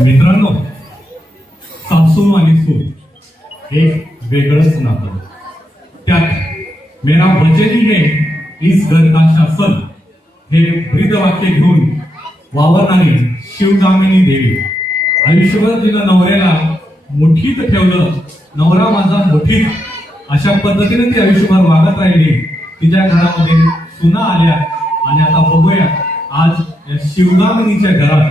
मित्रांनो सासू आणि सूर एक वेगळंच नातं. त्यात मेरा वचनी हे इस घर का शासन. हे ब्रीदवाक्य घेऊन वावरणारी शिवगामिनी देवी. आयुष्यभर तिनं नवऱ्याला मुठीत ठेवलं नवरा माझा मुठीत. अशा पद्धतीने ती आयुष्यभर वागत राहिली. तिच्या घरामध्ये सुना आल्या आणि आता बघूया आज या शिवगामिनीच्या घरात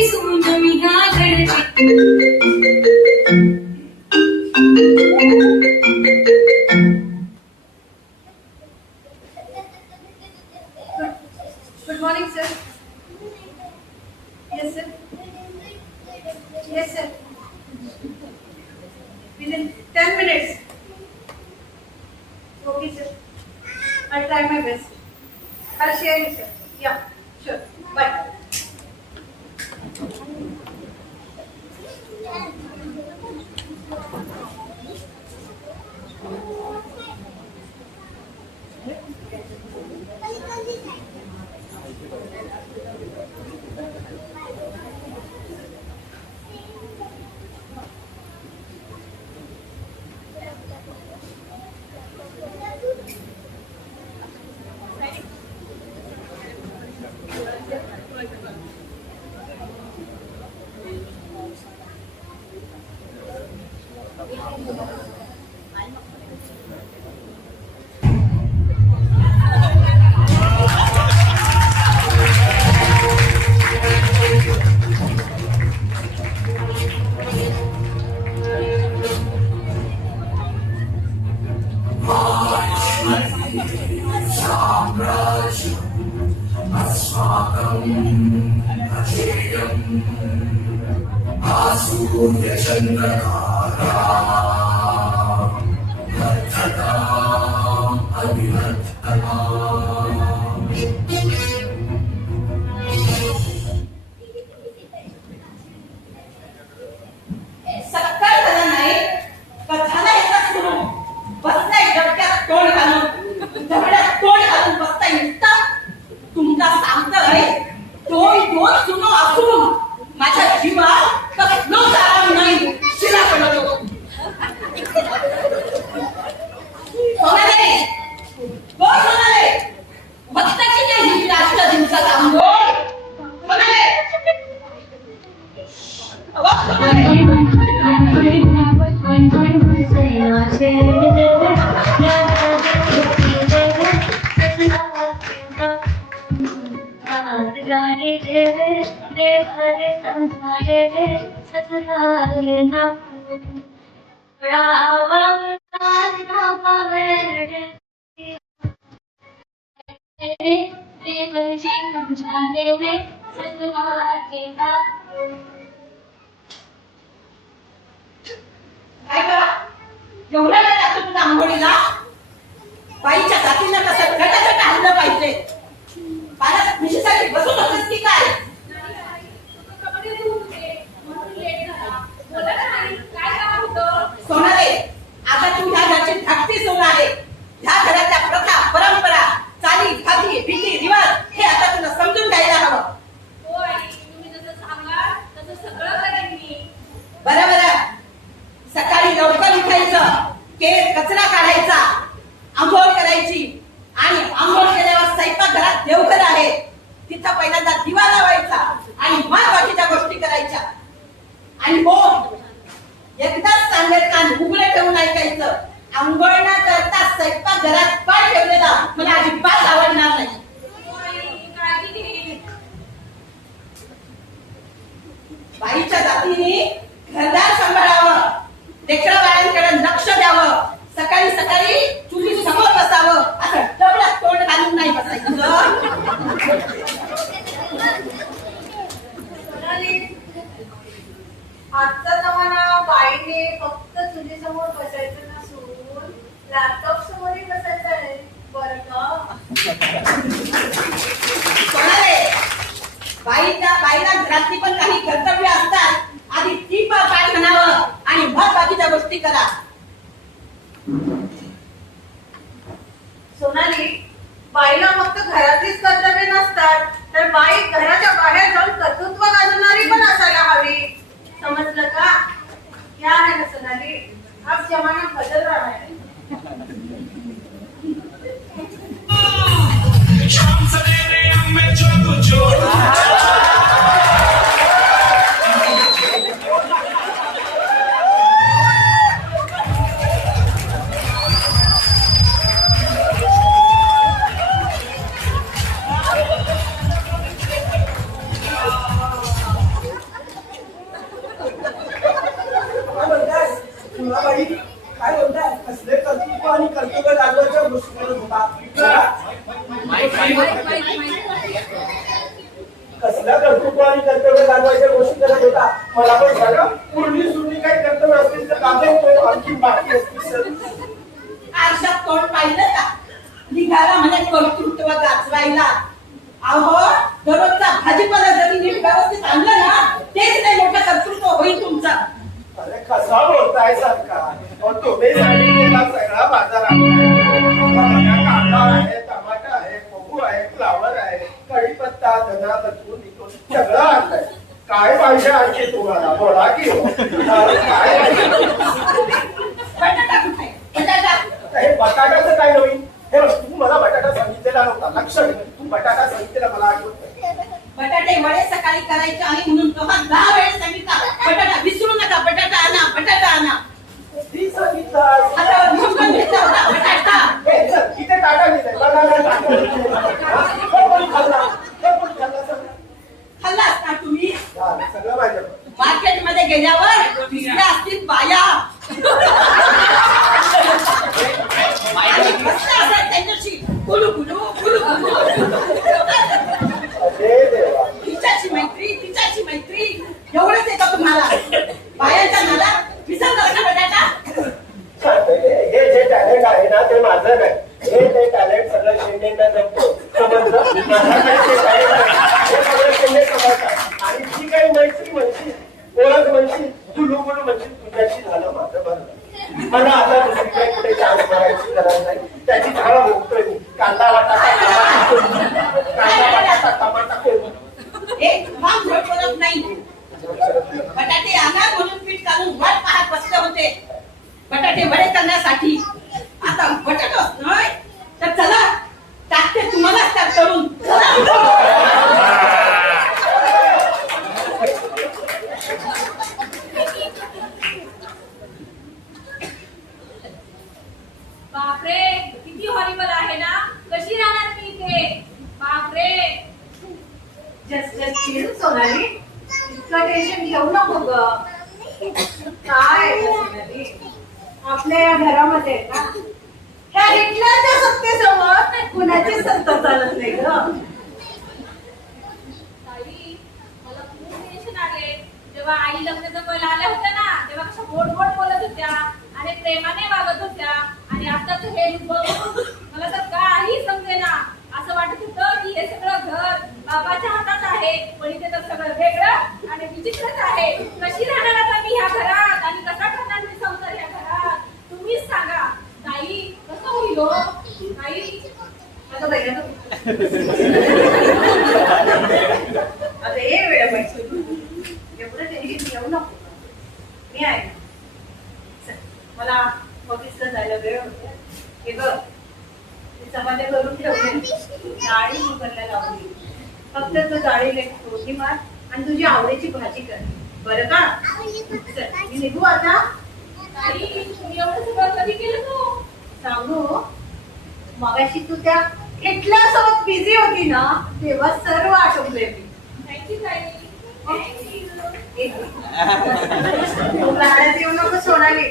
Okay. I'll try my best. I'll share it, sir. Yeah, sure. Bye. Thank. आजचा जमाना बाईने फक्त चुलीसमोर बसायचं नसून लॅपटॉप समोरही बसायचं आहे. बरं बाईला घरातली पण काही कर्तव्य असतात. आधी ती पण पाय म्हणावं आणि मग बाकीच्या गोष्टी करा. सोनाली बाईला फक्त घरातलीच कर्तव्य नसतात. तर बाई पूर्णी सुरणी काही कर्तव्य असतील तर गाजवतो आणखी बाकी असतील तर आरशात तोंड पाहिलं का? निघाला म्हणे कर्तृत्व गाजवायला? अहो दररोजचा भाजीपाला जरी नीट व्यवस्थित आणलं ना तेच नाही मोठं कर्तृत्व होईल तुमचं. अरे कसा बोलताय तुम्ही सांगितलेला सगळा बाजार कांदा आहे टमाटा आहे कोबू आहे फ्लावर आहे कढीपत्ता धना लिसूण सगळं आणलंय. काय पाहिजे आणखी तुम्हाला? बोला की हो. काय हे बटाट्याचं काय नवीन? हे बघ, तू मला बटाटा सांगितलेला नव्हता. लक्ष तू बटाटा सांगितलेला मला आठवत नाही. बटाटे वडे सकाळी करायचे आहे म्हणून तुम्हाला दहा वेळेस सांगितला. बटाटा विसरू नका बटाटा आणा बटाटा आणा. ती सांगितलं आता जेव्हा आई लग्न जमवायला आल्या होत्या ना तेव्हा कशा गोड गोड बोलत होत्या आणि प्रेमाने वागत होत्या. आणि आताच हे बघून मला तर काही समजेना. असं वाटत होतं की हे सगळं घर बाबाच्या हातात आहे पण इथे तर सगळं वेगळं आणि विचित्रच आहे. कशी राहणार आता मी ह्या घरात? आणि कसा करणार मी संसार ह्या घरात? तुम्हीच सांगा. ताई कसं होईल हो? ताई? अगं. अगं, ये वेळ बाई. एवढं टेन्शन घेऊ नको मी आहे ना. चल, मला ऑफिसला जायला वेळ होते हे बघ ते चपात्या करून ठेवले डाळी उकरला लावली फक्त तू डाळीला एक फोडणी मार आणि तुझी आवडीची भाजी कर बरं का चल मी निघू आता ताई तुम्ही एवढं सगळं कधी केलं तू सांगू मगाशी तू त्या सोबत बिझी होती ना तेव्हा सर्व आठवले मी थँक्यू ताई मिनिट. लाडात येऊ नको सोनाली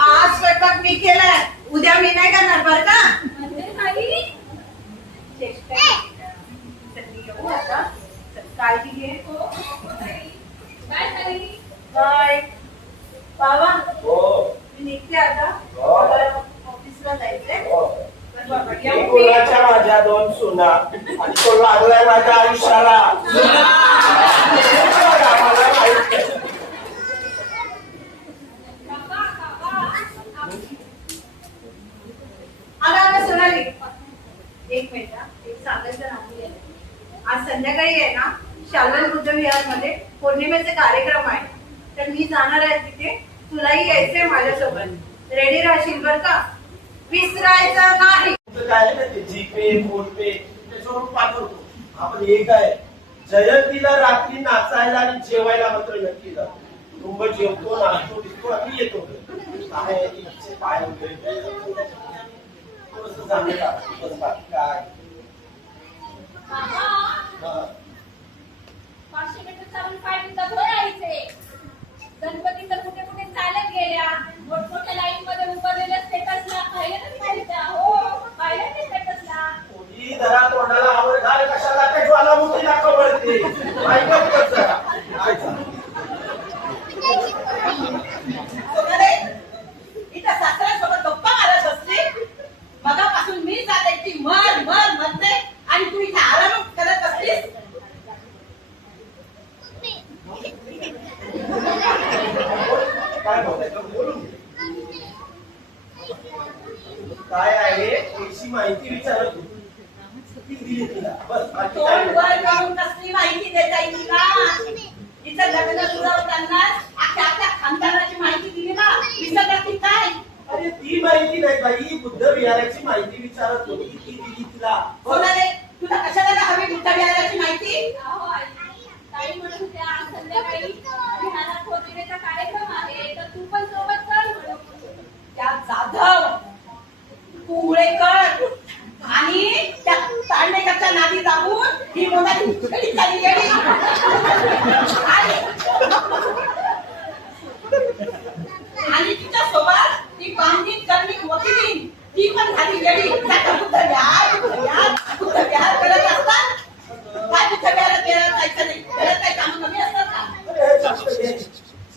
आज स्वयंपाक मी केलाय. उद्या मी नाही करणार बरं का? काळजी घे. हो, हो, बाय बाबा हो. मी निघते आता. मला ऑफिसला जायचंय. हो. माझ्या दोन सुना. आणि तो लागलाय माझ्या आयुष्याला. माहीत अगं अगं सोनाली एक मिनिट. एक सांगायचं राहिलेलं आज संध्याकाळी आहे ना शालवन बुद्ध विहारमध्ये पौर्णिमेचे कार्यक्रम आहे. तर मी जाणार आहे तिथे. तुलाही यायचंय माझ्यासोबत. रेडी राहशील बर का? विसरायचं नाही. काय ना ते जीपे फोन पे त्याच्यावरून पाठवतो. आपण एक आहे. जयंतीला रात्री नाचायला आणि जेवायला मात्र नक्की जातो कुटुंब जेवतो नाचतो दिसतो आणि येतो. काय पाय वगैरे थोडंसं जाणून काय पाचशे मीटर चालून पाय मिनिटात गणपती तर कुठे कुठे चालत गेल्या मोठमोठ्या लाईन मध्ये उभारलेल्या स्टेटसला पाहिलं नाही पाहिजे हो पाहिलं नाही स्टेटसला कोणी जरा तोंडाला आवड घाल कशाला? ऐकत कर जरा. ऐका. सोनाली, इथं सासऱ्यांसोबत गप्पा मारत बसली मगापासून मी जाते ती मर मर म्हणते आणि तू इथे आराम करत असलीस काय बोलायचं बोलून घे. काय आहे याची माहिती विचारत होती ती दिली तिला बस बाकी काय तोंड नाही. वर काढून कसली माहिती देता येईल का तिचं लग्न जुळवताना अख्ख्या अख्ख्या खानदानाची माहिती दिली ना विसरत ती काय अरे ती माहिती नाही बाई बुद्ध विहाराची माहिती विचारत होती ती दिली तिला बस. सोनाली तुला कशाला ना हवी बुद्ध विहाराची माहिती अहो आई ताई म्हणत होत्या आज संध्याकाळी विहारात पौर्णिमेचा कार्यक्रम आहे तर तू पण सोबत चल म्हणून त्या जाधव कुवळेकर आणि त्या तांडेकरच्या नादी जाऊन ही मोनाली उचली झाली येडी आणि आणि तिच्या सोबत ती बांधीन करणी वकिलीन ती येडी. करत असतात? काय विहारात विहारात जायचं नाही? कामं कमी असतात का.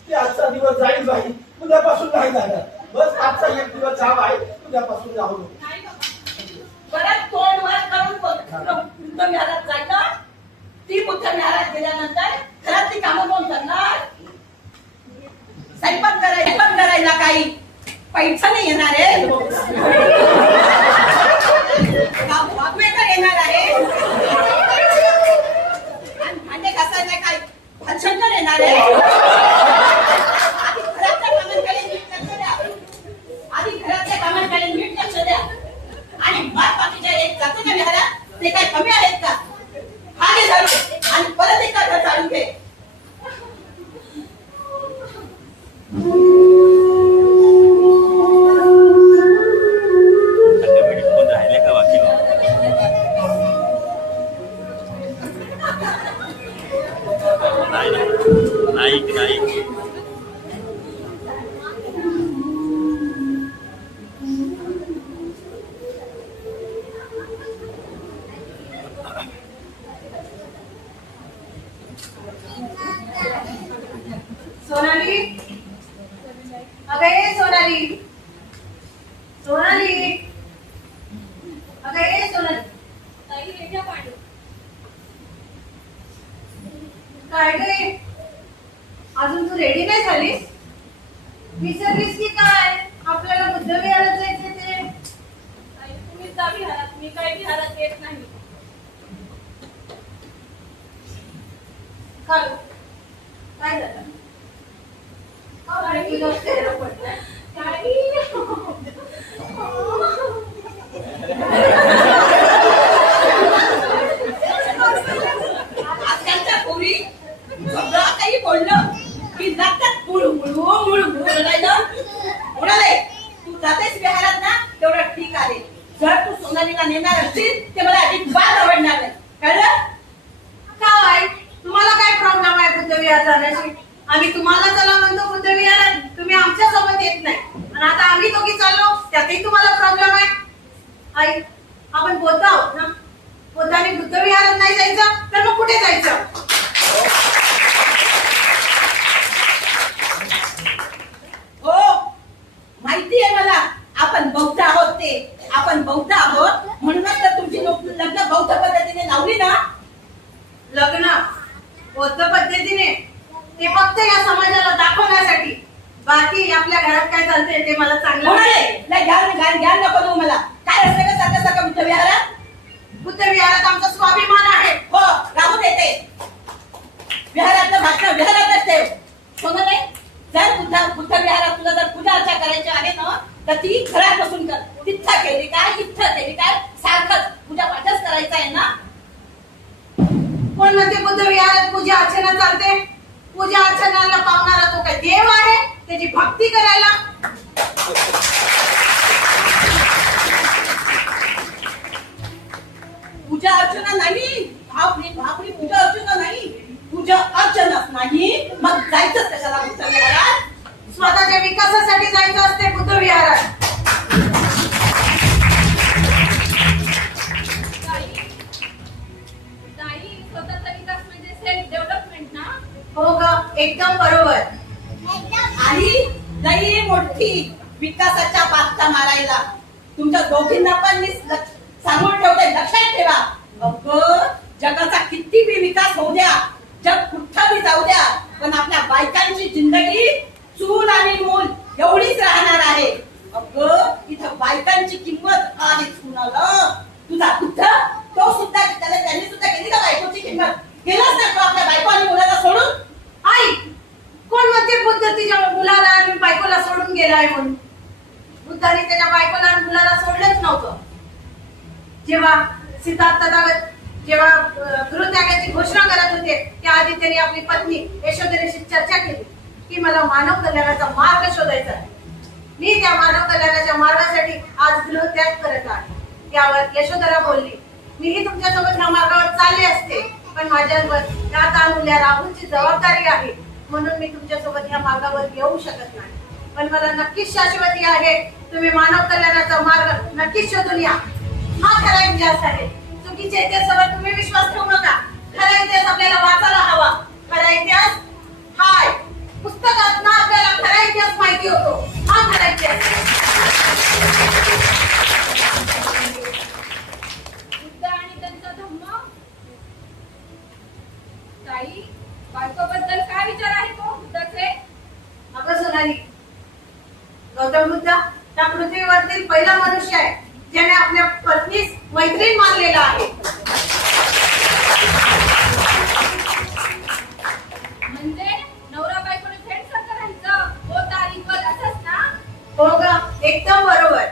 ते आजचा दिवस जाईल बाई. उद्यापासून नाही जाणार. बस आजचा एक दिवस जाव आहे. उद्यापासून बाबा. परत तोंड वर करून जायचं? ती बुद्ध विहारात गेल्यानंतर घरातली कामं कोण करणार? स्वयंपाक करायला स्वयंपाक करायला काही पैसा नाही येणार आहे. वागवेकर येणार आहे? आणि भांडे घासायला काय भानशंकर येणार आहे? आधी घरातल्या आधी द्या. आणि बाकीच्या एक ते काय कमी आहेत का? हा घे आणि परत एका झाडून घे नाही नाही नाही सोनाली अगं ये सोनाली सोनाली अगं ये सोनाली ताई हे घ्या पाणी काय गे अजून तू रेडी नाही झालीस विसरलीस की काय आपल्याला बुद्ध विहारात जायचं ते ताई तुम्हीच जा विहारात मी काही विहारात येत नाही काय काय झालं अरे तुझा चेहरा पडलाय आजकालच्या पोरी सगळं काही बोललं की जातात मुळू मुळू मुळू मुळू म्हणाले तू जातेस बिहारात ना तेवढं ठीक आहे. जर तू सोनालीला नेणार असतील ते मला अजिबात आवडणार नाही. कळलं? काय? तुम्हाला काय प्रॉब्लेम आहे बुद्ध विहार जाण्याची आम्ही तुम्हाला चला म्हणतो बुद्ध तुम्ही आमच्यासोबत येत नाही. आणि आता आम्ही दोघी चाललो त्यातही तुम्हाला प्रॉब्लेम आहे. आई आपण बोलतो आहोत ना? बोलताना बुद्ध विहारात नाही जायचं तर मग कुठे जायचं? हो माहिती आहे मला. आपण बौद्ध आहोत ते. आपण बौद्ध आहोत. म्हणूनच तर तुमची लोक- लग्न बौद्ध पद्धतीने लावली ना. लग्न बौद्ध पद्धतीने. ते फक्त या समाजाला दाखवण्यासाठी. बाकी आपल्या घरात काय चालतंय ते मला चांगलं. नाही ज्ञान ज्ञान ज्ञान नको देऊ मला. काय असतं का सारखं सारखं बुद्ध विहारात बुद्ध विहारात आमचा स्वाभिमान आहे. हो राहू देते विहारातलं भाषण विहारातच ठेव सोनाले जर बुद्ध बुद्ध विहारात तुला जर पूजा अर्चा करायची आहे ना तर ती घरात बसून कर. तिथं केली काय? इथं केली काय? सारखंच पूजा पाठच करायचं आहे ना? कोण म्हणते बुद्ध विहारात पूजा अर्चना चालते? पूजा अर्चनाला पावणारा तो काय देव आहे? त्याची भक्ती करायला? पूजा अर्चना नाही. आपली आपली पूजा अर्चना नाही. पूजा अर्चनाच नाही मग जायचंच कशाला बुद्ध विहारात स्वतःच्या विकासासाठी जायचं असते बुद्ध विहारात ताई ताई स्वतःचा विकास म्हणजे सेल्फ डेव्हलपमेंट ना? हो ग एकदम बरोबर. आणि लई मोठी विकासाच्या बातच्या मारायला. तुमच्या दोघींना पण मी सांगून ठेवते. लक्षात ठेवा. अगं जगाचा किती बी विकास होऊ द्या. जग कुठं जाऊ द्या पण आपल्या बायकांची जिंदगी चूल आणि मूल एवढीच राहणार आहे. अगं इथं बायकांची किंमत आधीच कुणाला? तुझा बुद्ध तो सुद्धा त्याला त्यांनी सुद्धा केली का बायकोची किंमत? केलाच ना तो आपल्या बायको आणि मुलाला सोडून? आई कोण म्हणते बुद्ध तिच्या मुलाला आणि बायकोला सोडून गेलाय म्हणून? बुद्धाने त्याच्या बायकोला आणि मुलाला सोडलंच नव्हतं. जेव्हा सिद्धार्थ जेव्हा अं, घोषणा करत होते त्याआधी त्यांनी आपली पत्नी यशोधरेशी चर्चा केली. की मला मानव कल्याणाचा मार्ग शोधायचा आहे. मी त्या मानव कल्याणाच्या मार्गासाठी आज गृहत्याग करत आहे. त्यावर यशोधरा बोलली मीही तुमच्यासोबत ह्या मार्गावर चालले असते पण माझ्यावर त्या तानुल्या राहुलची जबाबदारी आहे. म्हणून मी तुमच्यासोबत ह्या मार्गावर येऊ शकत नाही. पण मला नक्कीच शाश्वती आहे. तुम्ही मानव कल्याणाचा मार्ग नक्कीच शोधून या. हा खरा इतिहास आहे. चुकीच्या इतिहासावर तुम्ही विश्वास ठेवू नका. खरा इतिहास आपल्याला वाचायला हवा. खरा इतिहास हाय. पुस्तकात ना आपल्याला खरा इतिहास माहिती होतो. हा खरा इतिहास. आहे. बुद्ध आणि त्यांचा धम्म ताई बायकोबद्दल काय विचार आहे तो बुद्धाचे? अगं सोनाली गौतम बुद्ध त्या पृथ्वीवरतील पहिला मनुष्य आहे ज्याने आपल्या पत्नीस मैत्रीण मानलेला आहे म्हणजे नवरा बायकोने फ्रेंड सारखं राहायचं हो तारीखवर असंच ना हो ग एकदम बरोबर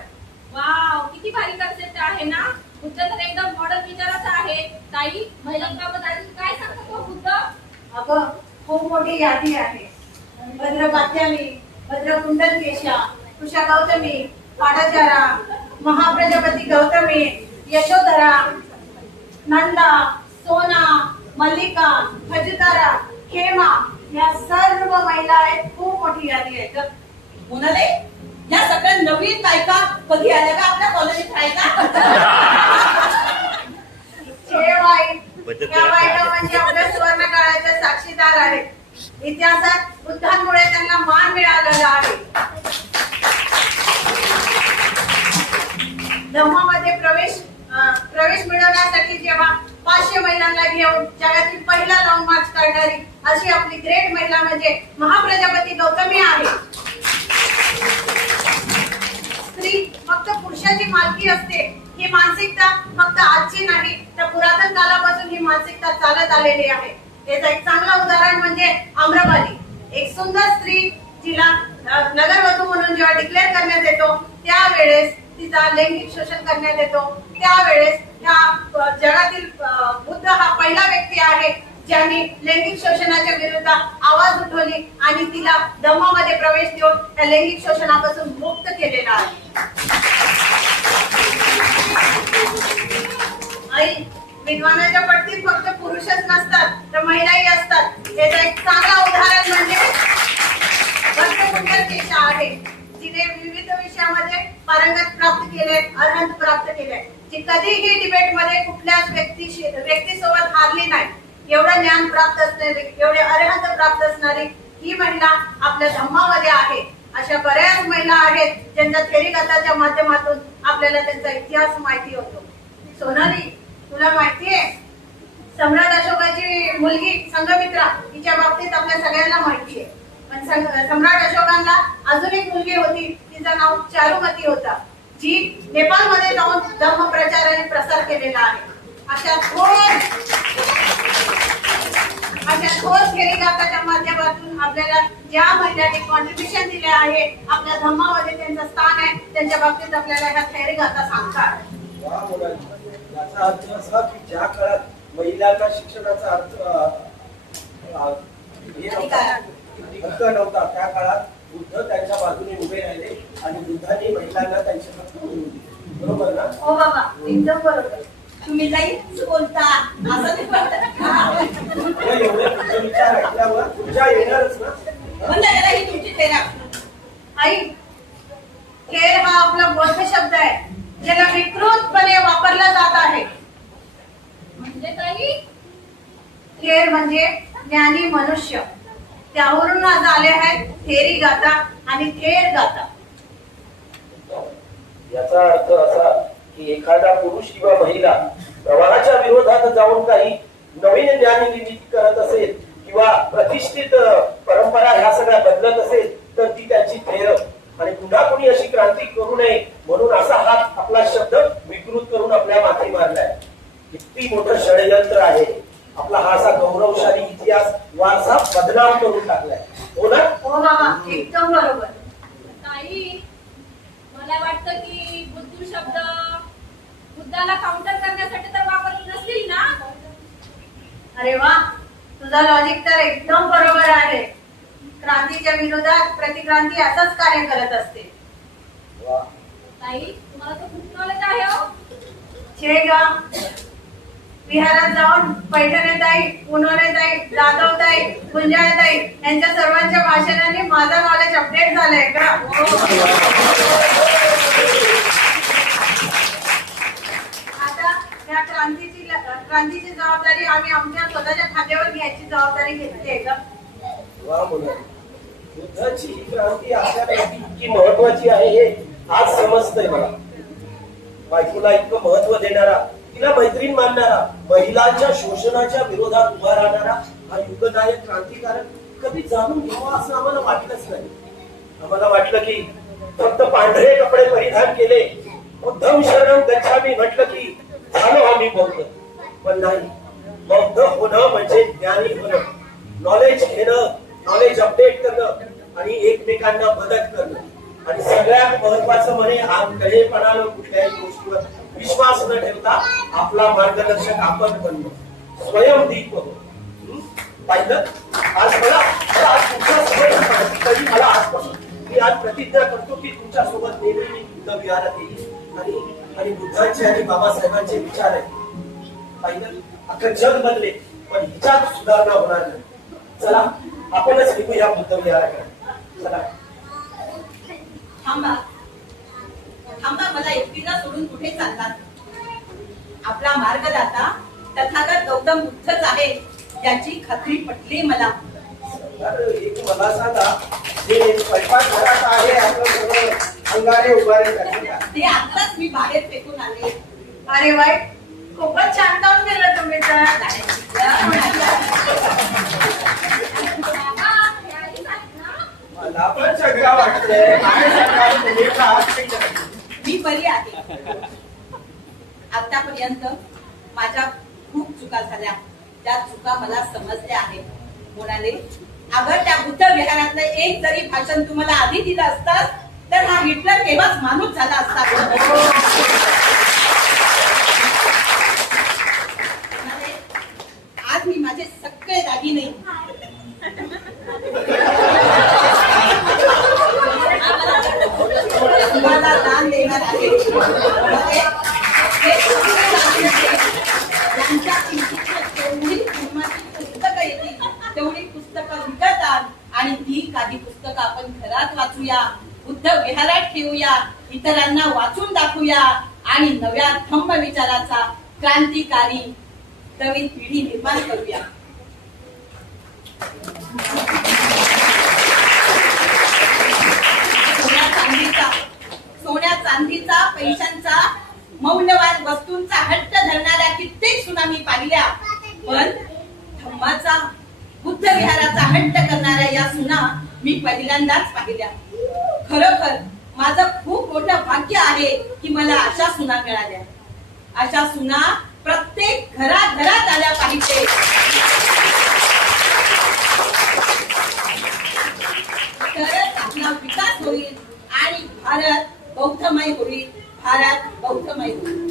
वाव किती भारी कन्सेप्ट आहे ना बुद्ध तर एकदम मॉडर्न विचाराचा आहे ताई महिलांबाबत अजून काय सांगतो तो बुद्ध अगं खूप मोठी यादी आहे. भद्र कात्यामी भद्र कुंडल केशा तुषा गौतमी पाडचारा महाप्रजापती गौतमी यशोधरा नंदा सोना मल्लिका खजुतारा खेमा या सर्व महिला आहेत. खूप मोठी यादी आहे. म्हणाले या सगळ्या नवीन बायका कधी आल्या का? आपल्या कॉलेजीत राहायला या बायका. म्हणजे आपल्या सुवर्ण काळाच्या साक्षीदार आहेत. इतिहासात बुद्धांमुळे त्यांना मान मिळालेला आहे. धम्मामध्ये प्रवेश प्रवेश मिळवण्यासाठी जेव्हा पाचशे महिलांना घेऊन जगातील पहिला लॉंग मार्च काढणारी अशी आपली ग्रेट महिला म्हणजे महाप्रजापती गौतमी आहे. स्त्री फक्त पुरुषाची मालकी असते ही मानसिकता फक्त आजची नाही तर पुरातन कालापासून ही मानसिकता चालत आलेली आहे. याचं एक चांगलं उदाहरण म्हणजे आम्रपाली एक सुंदर स्त्री जिला नगरवधू म्हणून जेव्हा डिक्लेअर करण्यात येतो त्यावेळेस तिचा लैंगिक शोषण करण्यात येतो. त्यावेळेस ह्या जगातील बुद्ध हा पहिला व्यक्ती आहे ज्यांनी लैंगिक शोषणाच्या विरुद्ध आवाज उठवली आणि तिला धम्मामध्ये प्रवेश देऊन त्या लैंगिक शोषणापासून मुक्त केलेला आहे. विद्वानाच्या पट्टीत फक्त पुरुषच नसतात तर महिलाही असतात. याचं एक चांगलं उदाहरण म्हणजे भक्तपुंडर आहे जिने विविध विषयामध्ये पारंगत प्राप्त केले अर्हंत प्राप्त केले. जी कधीही डिबेटमध्ये कुठल्याच व्यक्तीशी व्यक्तीसोबत हारली नाही. एवढं ज्ञान प्राप्त असणारी एवढे अर्हंत प्राप्त असणारी ही महिला आपल्या धम्मामध्ये आहे. अशा बऱ्याच महिला आहेत ज्यांच्या थेरी माध्यमातून आपल्याला त्यांचा इतिहास माहिती होतो. सोनाली तुला माहितीये सम्राट अशोकाची मुलगी संघमित्रा हिच्या बाबतीत आपल्या सगळ्यांना माहिती आहे पण सम्राट अशोकांना अजून एक मुलगी होती तिचं नाव चारुमती होता जी नेपाळमध्ये जाऊन धर्म प्रचाराने आणि प्रसार केलेला आहे. अशा थोर अशा थोर फेरीघाताच्या माध्यमातून आपल्याला ज्या महिलांनी कॉन्ट्रीब्युशन दिले आहे आपल्या धर्मामध्ये त्यांचं स्थान आहे त्यांच्या बाबतीत आपल्याला ह्या फेरीघाता सांगतात याचा अर्थ असा की ज्या काळात महिलांना शिक्षणाचा अर्थ हे हक्क नव्हता त्या काळात बुद्ध त्यांच्या बाजूने उभे राहिले आणि बुद्धांनी महिलांना त्यांचे हक्क मिळवून दिले. बरोबर ना? हो बाबा एकदम बरोबर. तुम्ही जाईच बोलता? असं नाही एवढे तुझे विचार ऐकल्यावर येणारच ना? ही तुमची आई खेळ हा आपला बौद्ध शब्द आहे. ज्याला विकृतपणे वापरला जात आहे. म्हणजे काही खेळ म्हणजे ज्ञानी मनुष्य. त्यावरून आज आले आहेत थेरी गाता आणि थेर गाता याचा अर्थ असा की एखादा पुरुष किंवा महिला प्रवाहाच्या विरोधात जाऊन काही नवीन ज्ञान निर्मिती करत असेल किंवा प्रतिष्ठित परंपरा ह्या सगळ्या बदलत असेल तर ती त्याची थेर आणि पुन्हा कोणी अशी क्रांती करू नये म्हणून असा हा आपला शब्द विकृत करून आपल्या माथी मारलाय. किती मोठं षडयंत्र आहे. आपला हा असा गौरवशाली इतिहास वारसा बदनाम करून टाकलाय. हो ना? हो बाबा एकदम बरोबर. ताई मला वाटतं की बुद्धू शब्द बुद्धाला काउंटर करण्यासाठी तर वापरले नसतील ना? अरे वा तुझा लॉजिक तर एकदम बरोबर आहे. क्रांतीच्या विरोधात प्रतिक्रांती असंच कार्य करत असते. ताई तुम्हाला तर खूप नॉलेज आहे हो. गा. विहारात जाऊन पैठणेताई पुनवनेताई जाधवताई गुंजाळताई यांच्या सर्वांच्या भाषणाने माझा नॉलेज अपडेट झालंय का आता या क्रांतीची क्रांतीची जबाबदारी आम्ही आमच्या स्वतःच्या खात्यावर घ्यायची जबाबदारी घेतली आहे का बुद्धाची ही क्रांती आपल्यासाठी इतकी महत्वाची आहे हे आज समजतंय मला. बायकोला इतकं महत्त्व देणारा तिला मैत्रीण मानणारा महिलांच्या शोषणाच्या विरोधात उभा राहणारा हा युगदायक क्रांतिकारक कधी जाणून घ्यावा असं आम्हाला वाटलंच नाही. आम्हाला वाटलं की फक्त पांढरे कपडे परिधान केले बुद्धम शरण गच्छामी म्हटलं की झालो आम्ही बौद्ध. पण नाही बौद्ध होणं म्हणजे ज्ञानी होणं. नॉलेज घेणं नॉलेज अपडेट करणं आणि एकमेकांना मदत करणं. आणि सगळ्यात महत्वाचं म्हणे कडेपणानं कुठल्याही गोष्टीवर विश्वास न ठेवता आपला मार्गदर्शक आपण बनलो स्वयंदीप पाहिलं? आज मला मला आज तुमच्यासोबत तरी मला आजपासून मी आज प्रतिज्ञा करतो की तुमच्यासोबत नेहमी मी बुद्ध विहारात येईल आणि आणि बुद्धांचे आणि बाबासाहेबांचे विचार आहेत. पाहिलं? अख्खं जग बनले पण हिच्यात सुधारणा होणार नाही. चला. आपणच निघू या बुद्ध विहाराकडे चला. थांबा. थांबा मला एकटीला सोडून कुठे चालतात आपला मार्गदाता तथागत गौतम बुद्धच आहे याची खात्री पटली मला. मला सांगा जे स्वयंपाक घरात आहे आपलं सगळं अंगारे उभारे? ते आताच मी बाहेर फेकून आले. अरे वाई खूपच छान काम केलं तुम्ही मला पण सगळं वाटतंय. का. मी बरी आहे. आतापर्यंत माझ्या खूप चुका झाल्या. त्या चुका मला समजल्या आहेत. म्हणाले अगर त्या बुद्ध विहारातलं एक जरी भाषण तुम्हाला आधी दिलं असतं तर हा हिटलर केव्हाच माणूस झाला असता म्हणाले, आज मी माझे की नाही. तुम्हाला दान देणार आहे. म्हणजे किंमती पुस्तकं येतील तेवढी पुस्तकं विकत आणि ती काही पुस्तकं आपण घरात वाचूया बुद्ध विहारात ठेवूया इतरांना वाचून दाखवूया. आणि नव्या थंब विचाराचा क्रांतिकारी नवीन पिढी निर्माण करूया. मी पहिल्यांदाच पाहिल्या. खरोखर माझं खूप मोठं भाग्य आहे की मला अशा सुना मिळाल्या. अशा सुना प्रत्येक घरात घरात आल्या पाहिजे. तरच आपला विकास होईल आणि भारत बौद्धमय होईल. भारत बौद्धमय होईल.